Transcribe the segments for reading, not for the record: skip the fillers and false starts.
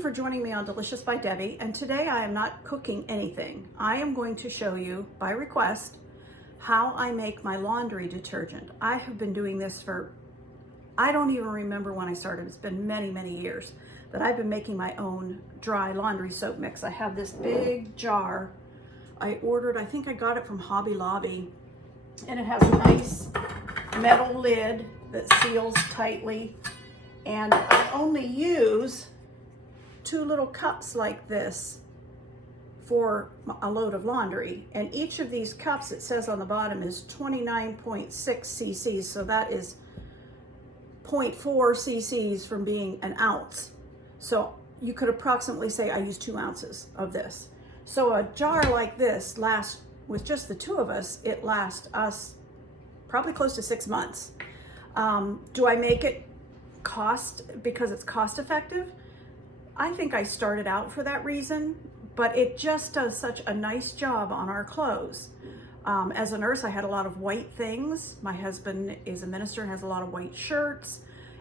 you for joining me on Delicious by Debbie, and today I am not cooking anything. I am going to show you, by request, how I make my laundry detergent. I have been doing this for, I don't even remember when I started. It's been many, many years that I've been making my own dry laundry soap mix. I have this big jar I ordered. I think I got it from Hobby Lobby, and it has a nice metal lid that seals tightly, and I only use 2 little cups like this for a load of laundry, and each of these cups, it says on the bottom, is 29.6 cc's, so that is 0.4 cc's from being an ounce. So you could approximately say I use 2 ounces of this. So a jar like this lasts, with just the 2 of us, it lasts us probably close to 6 months. Do I make it because it's cost effective? I think I started out for that reason, but it just does such a nice job on our clothes. As a nurse, I had a lot of white things. My husband is a minister and has a lot of white shirts,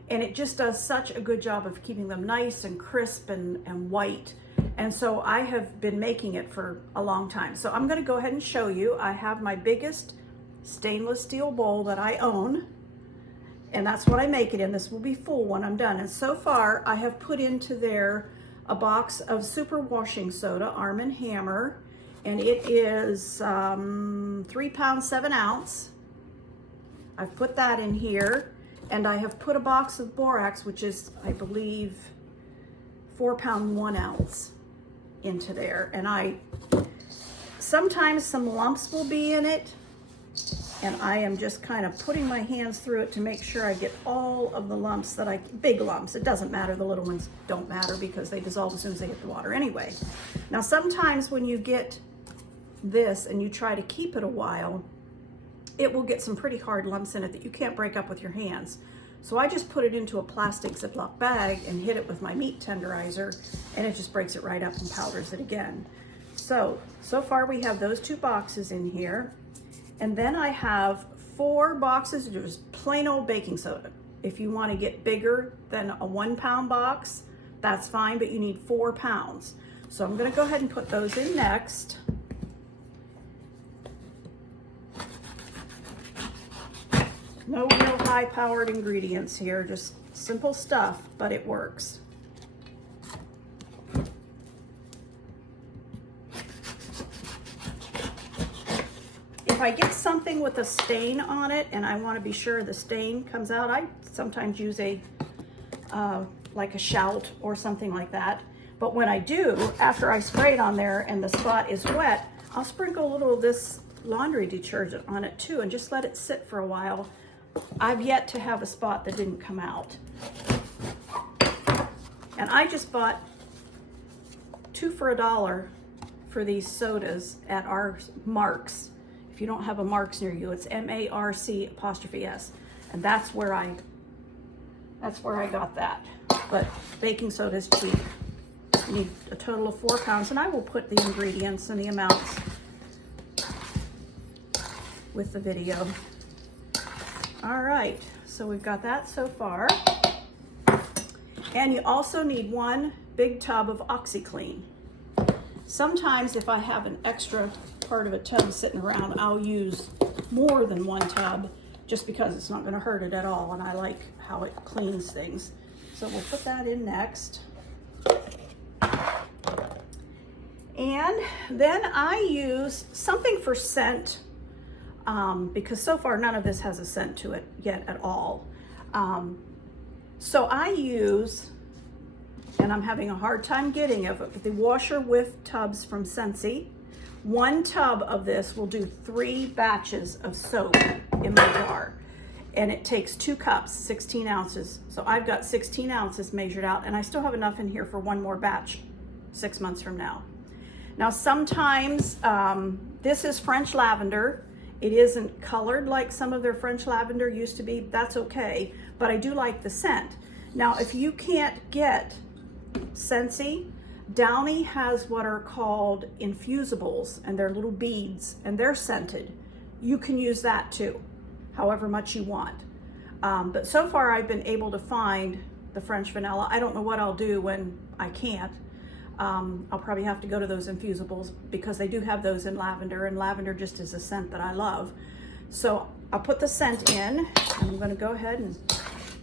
and it just does such a good job of keeping them nice and crisp and white. And so I have been making it for a long time. So I'm gonna go ahead and show you. I have my biggest stainless steel bowl that I own, and that's what I make it in. This will be full when I'm done. And so far I have put into there a box of super washing soda, Arm & Hammer, and it is 3 pounds 7 ounce. I've put that in here, and I have put a box of borax, which is, I believe, 4 pound 1 ounce into there. And sometimes some lumps will be in it, and I am just kind of putting my hands through it to make sure I get all of the lumps big lumps. It doesn't matter, the little ones don't matter because they dissolve as soon as they hit the water anyway. Now sometimes when you get this and you try to keep it a while, it will get some pretty hard lumps in it that you can't break up with your hands. So I just put it into a plastic Ziploc bag and hit it with my meat tenderizer, and it just breaks it right up and powders it again. So far we have those 2 boxes in here. And then I have 4 boxes of just plain old baking soda. If you want to get bigger than a 1 pound box, that's fine, but you need 4 pounds. So I'm going to go ahead and put those in next. No real high-powered ingredients here, just simple stuff, but it works. If I get something with a stain on it and I want to be sure the stain comes out, I sometimes use like a shout or something like that. But when I do, after I spray it on there and the spot is wet, I'll sprinkle a little of this laundry detergent on it too and just let it sit for a while. I've yet to have a spot that didn't come out. And I just bought 2 for $1 for these sodas at our Marks. If you don't have a Marks near you, it's MARC''S, and that's where I got that. But baking soda is cheap. You need a total of 4 pounds, and I will put the ingredients and the amounts with the video. All right, so we've got that so far. And you also need 1 big tub of Oxyclean. Sometimes if I have an extra part of a tub sitting around, I'll use more than 1 tub just because it's not going to hurt it at all, and I like how it cleans things. So we'll put that in next. And then I use something for scent, because so far none of this has a scent to it yet at all. So I use, and I'm having a hard time getting it, the washer whiff tubs from Scentsy. 1 tub of this will do 3 batches of soap in my jar, and it takes 2 cups, 16 ounces. So I've got 16 ounces measured out, and I still have enough in here for 1 more batch 6 months from now. Now sometimes this is French lavender. It isn't colored like some of their French lavender used to be. That's okay, but I do like the scent. Now if you can't get Scentsy, Downy has what are called infusibles, and they're little beads, and they're scented. You can use that too, however much you want. But so far I've been able to find the French vanilla. I don't know what I'll do when I can't. I'll probably have to go to those infusibles because they do have those in lavender, and lavender just is a scent that I love. So I'll put the scent in, and I'm going to go ahead and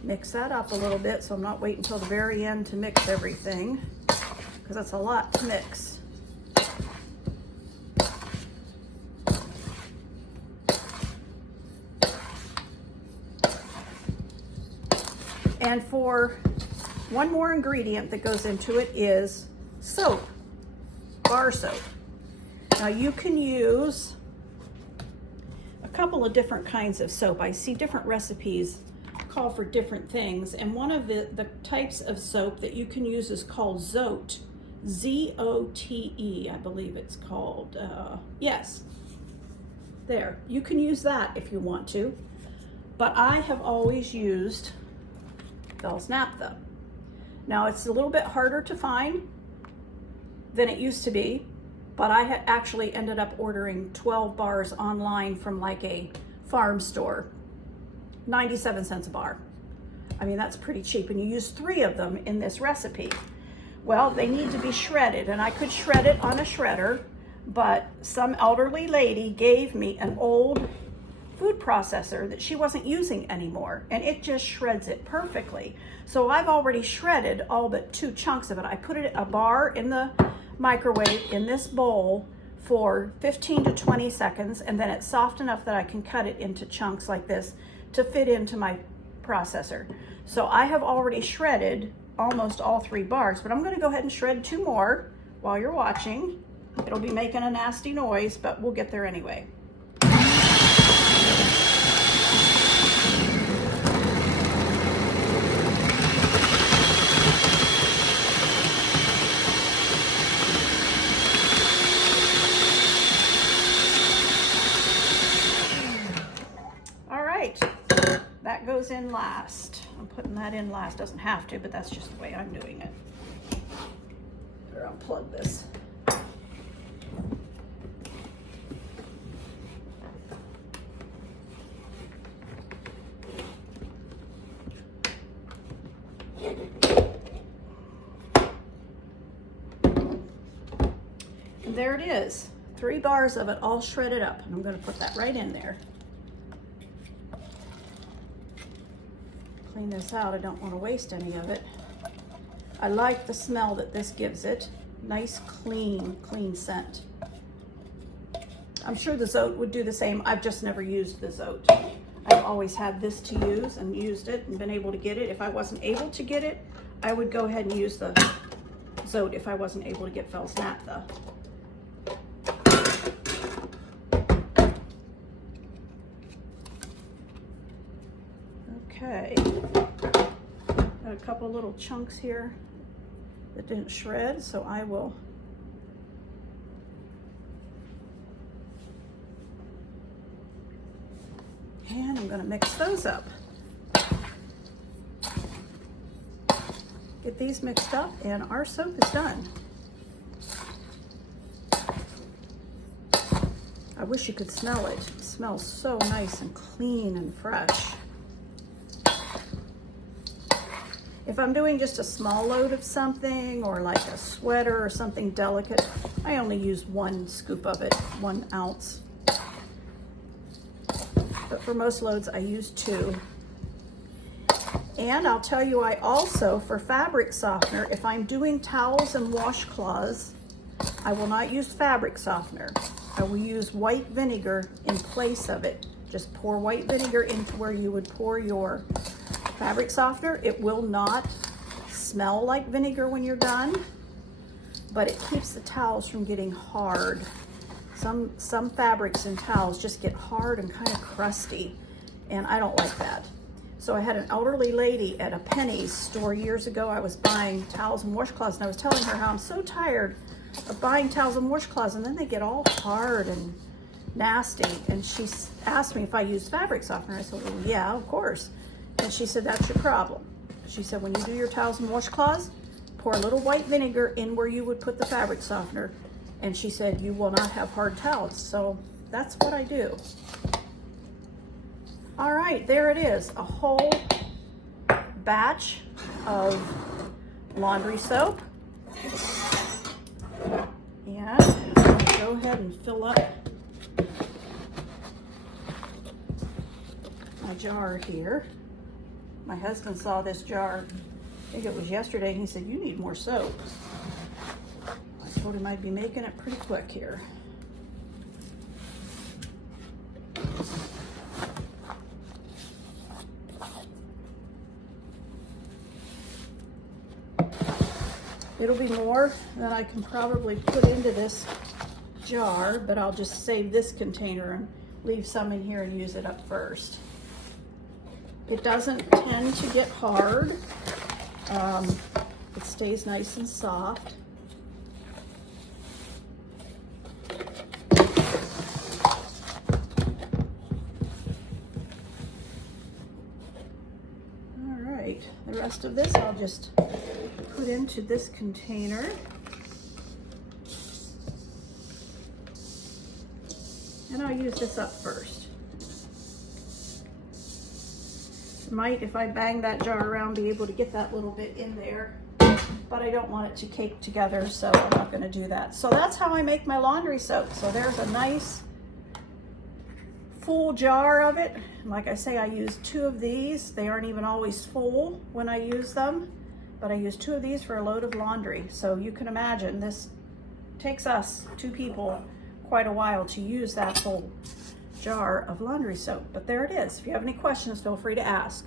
mix that up a little bit, so I'm not waiting until the very end to mix everything, because that's a lot to mix. And for one more ingredient that goes into it is soap, bar soap. Now you can use a couple of different kinds of soap. I see different recipes call for different things, and one of the types of soap that you can use is called Zote, Z-O-T-E, I believe it's called. Yes, there. You can use that if you want to, but I have always used fels naphtha. Now it's a little bit harder to find than it used to be, but I had actually ended up ordering 12 bars online from like a farm store. 97 cents a bar. I mean, that's pretty cheap, and you use 3 of them in this recipe. Well, they need to be shredded, and I could shred it on a shredder, but some elderly lady gave me an old food processor that she wasn't using anymore, and it just shreds it perfectly. So I've already shredded all but 2 chunks of it. I put it a bar in the microwave in this bowl for 15 to 20 seconds, and then it's soft enough that I can cut it into chunks like this to fit into my processor. So I have already shredded almost all 3 bars, but I'm going to go ahead and shred 2 more while you're watching. It'll be making a nasty noise, but we'll get there anyway. That goes in last. I'm putting that in last. Doesn't have to, but that's just the way I'm doing it. Here, unplug this. And there it is. 3 bars of it all shredded up. And I'm going to put that right in there. Clean this out. I don't want to waste any of it. I like the smell that this gives it. Nice, clean scent. I'm sure the Zote would do the same. I've just never used the Zote. I've always had this to use and used it and been able to get it. If I wasn't able to get it, I would go ahead and use the Zote if I wasn't able to get fels naphtha. Okay, got a couple little chunks here that didn't shred, so I will and I'm going to mix those up. Get these mixed up and our soap is done. I wish you could smell it. It smells so nice and clean and fresh. If I'm doing just a small load of something or like a sweater or something delicate, I only use 1 scoop of it, 1 ounce. But for most loads, I use 2. And I'll tell you, I also, for fabric softener, if I'm doing towels and washcloths, I will not use fabric softener. I will use white vinegar in place of it. Just pour white vinegar into where you would pour your fabric softener. It will not smell like vinegar when you're done, but it keeps the towels from getting hard. Some fabrics and towels just get hard and kind of crusty, and I don't like that. So I had an elderly lady at a Penny's store years ago. I was buying towels and washcloths, and I was telling her how I'm so tired of buying towels and washcloths, and then they get all hard and nasty. And she asked me if I use fabric softener. I said, well, yeah, of course. And she said, that's your problem. She said, when you do your towels and washcloths, pour a little white vinegar in where you would put the fabric softener. And she said, you will not have hard towels. So that's what I do. All right, there it is. A whole batch of laundry soap. And I'm going to go ahead and fill up my jar here. My husband saw this jar, I think it was yesterday, and he said, "You need more soap." I told him I'd be making it pretty quick here. It'll be more than I can probably put into this jar, but I'll just save this container and leave some in here and use it up first. It doesn't tend to get hard. It stays nice and soft. All right, the rest of this I'll just put into this container. And I'll use this up first. Might, if I bang that jar around, be able to get that little bit in there, but I don't want it to cake together, so I'm not going to do that. So that's how I make my laundry soap. So there's a nice full jar of it. Like I say, I use 2 of these. They aren't even always full when I use them, but I use 2 of these for a load of laundry. So you can imagine this takes us 2 people quite a while to use that whole jar of laundry soap. But there it is. If you have any questions, feel free to ask.